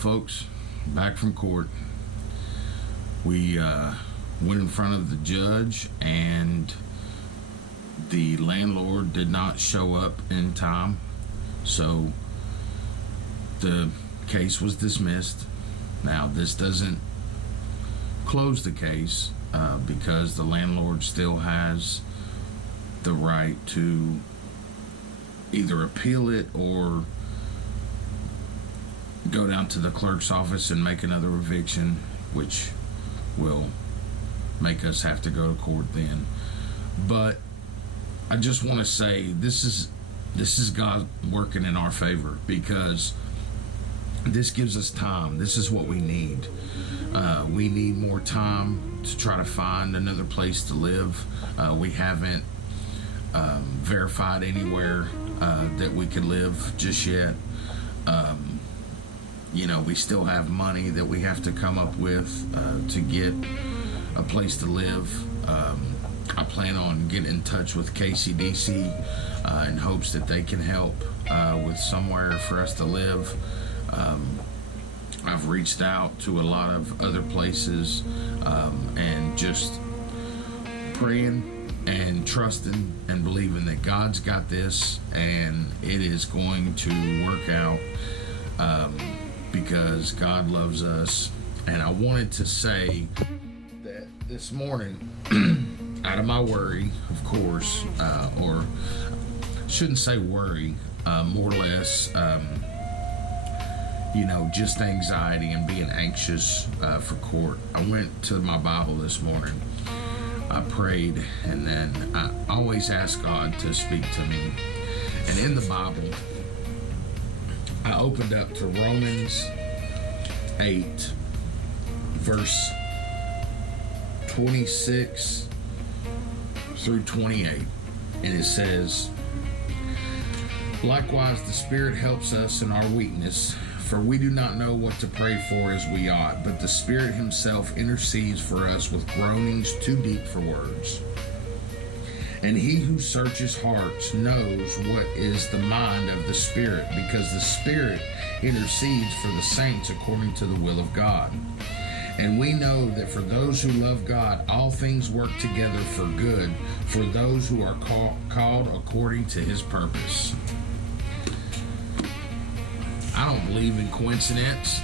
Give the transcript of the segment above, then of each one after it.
folks, back from court. We went in front of the judge, and the landlord did not show up in time, so the case was dismissed. Now, this doesn't close the case because the landlord still has the right to either appeal it or go down to the clerk's office and make another eviction, which will make us have to go to court then. But I just want to say this is God working in our favor, because this gives us time. This is what we need. We need more time to try to find another place to live. We haven't verified anywhere that we could live just yet. We still have money that we have to come up with to get a place to live. I plan on getting in touch with KCDC in hopes that they can help with somewhere for us to live. I've reached out to a lot of other places and just praying and trusting and believing that God's got this and it is going to work out because God loves us. And I wanted to say that this morning, out of my worry, of course, or shouldn't say worry, more or less, just anxiety and being anxious for court. I went to my Bible this morning. I prayed, and then I always ask God to speak to me. And in the Bible, I opened up to Romans 8, verse 26 through 28. And it says, "Likewise, the Spirit helps us in our weakness, for we do not know what to pray for as we ought, but the Spirit himself intercedes for us with groanings too deep for words. And he who searches hearts knows what is the mind of the Spirit, because the Spirit intercedes for the saints according to the will of God. And we know that for those who love God, all things work together for good, for those who are called according to his purpose." I don't believe in coincidence,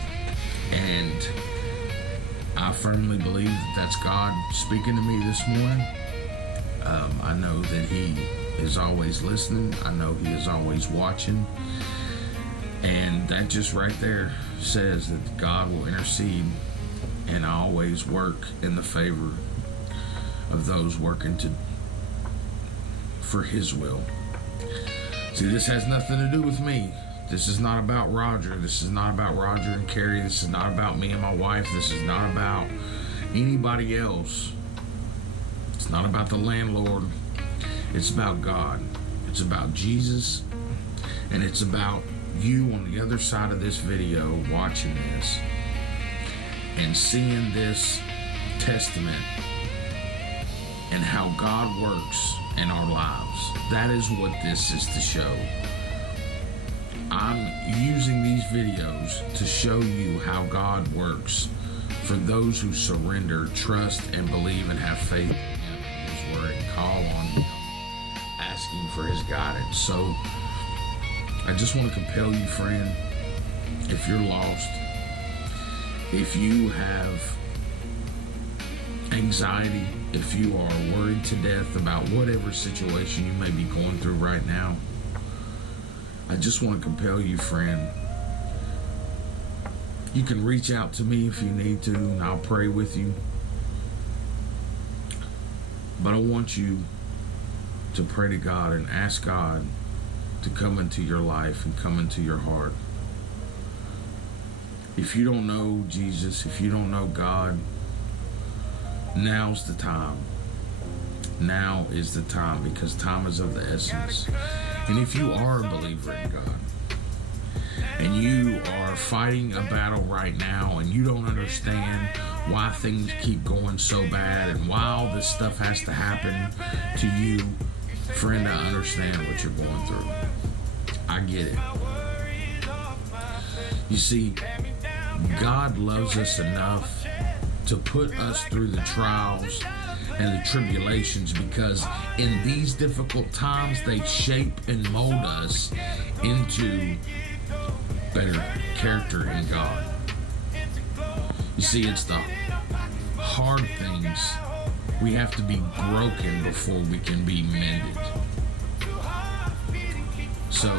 and I firmly believe that that's God speaking to me this morning. I know that he is always listening. I know he is always watching. And that just right there says that God will intercede and always work in the favor of those working for his will. See, this has nothing to do with me. This is not about Roger. This is not about Roger and Carrie. This is not about me and my wife. This is not about anybody else. It's not about the landlord. It's about God. It's about Jesus. And it's about you on the other side of this video watching this and seeing this testament and how God works in our lives. That is what this is to show. I'm using these videos to show you how God works for those who surrender, trust, and believe and have faith in him and his word and call on him, asking for his guidance. So I just want to compel you, friend, if you're lost, if you have anxiety, if you are worried to death about whatever situation you may be going through right now, I just want to compel you, friend. You can reach out to me if you need to, and I'll pray with you. But I want you to pray to God and ask God to come into your life and come into your heart. If you don't know Jesus, if you don't know God, now's the time. Now is the time, because time is of the essence. And if you are a believer in God and you are fighting a battle right now and you don't understand why things keep going so bad and why all this stuff has to happen to you, friend, I understand what you're going through. I get it. You see, God loves us enough to put us through the trials and the tribulations, because in these difficult times they shape and mold us into better character in God. You see, it's the hard things. We have to be broken before we can be mended. So,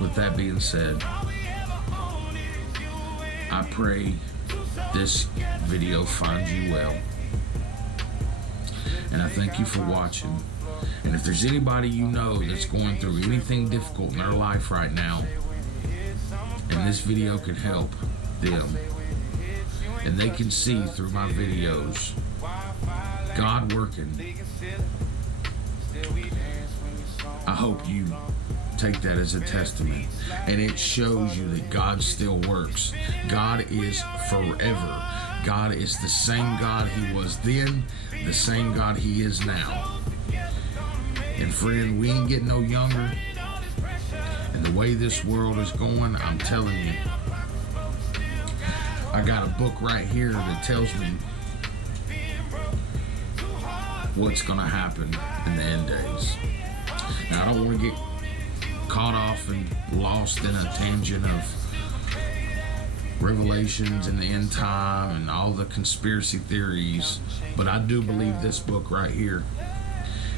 with that being said, I pray this video finds you well. And I thank you for watching. And if there's anybody you know that's going through anything difficult in their life right now, and this video could help them, and they can see through my videos God working, I hope you take that as a testament, and it shows you that God still works. God is forever. God is the same God He was then, the same God He is now. And friend, we ain't getting no younger, and the way this world is going, I'm telling you, I got a book right here that tells me what's going to happen in the end days. Now, I don't want to get caught off and lost in a tangent of revelations and the end time and all the conspiracy theories, but I do believe this book right here,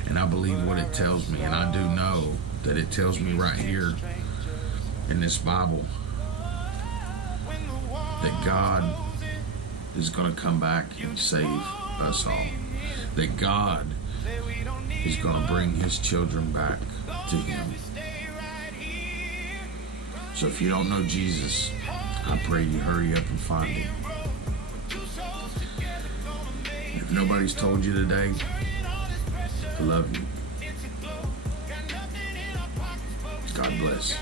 and I believe what it tells me, and I do know that it tells me right here in this Bible that God is going to come back and save us all, that God is going to bring His children back to Him. So if you don't know Jesus, I pray you hurry up and find Him. If nobody's told you today, I love you. God bless.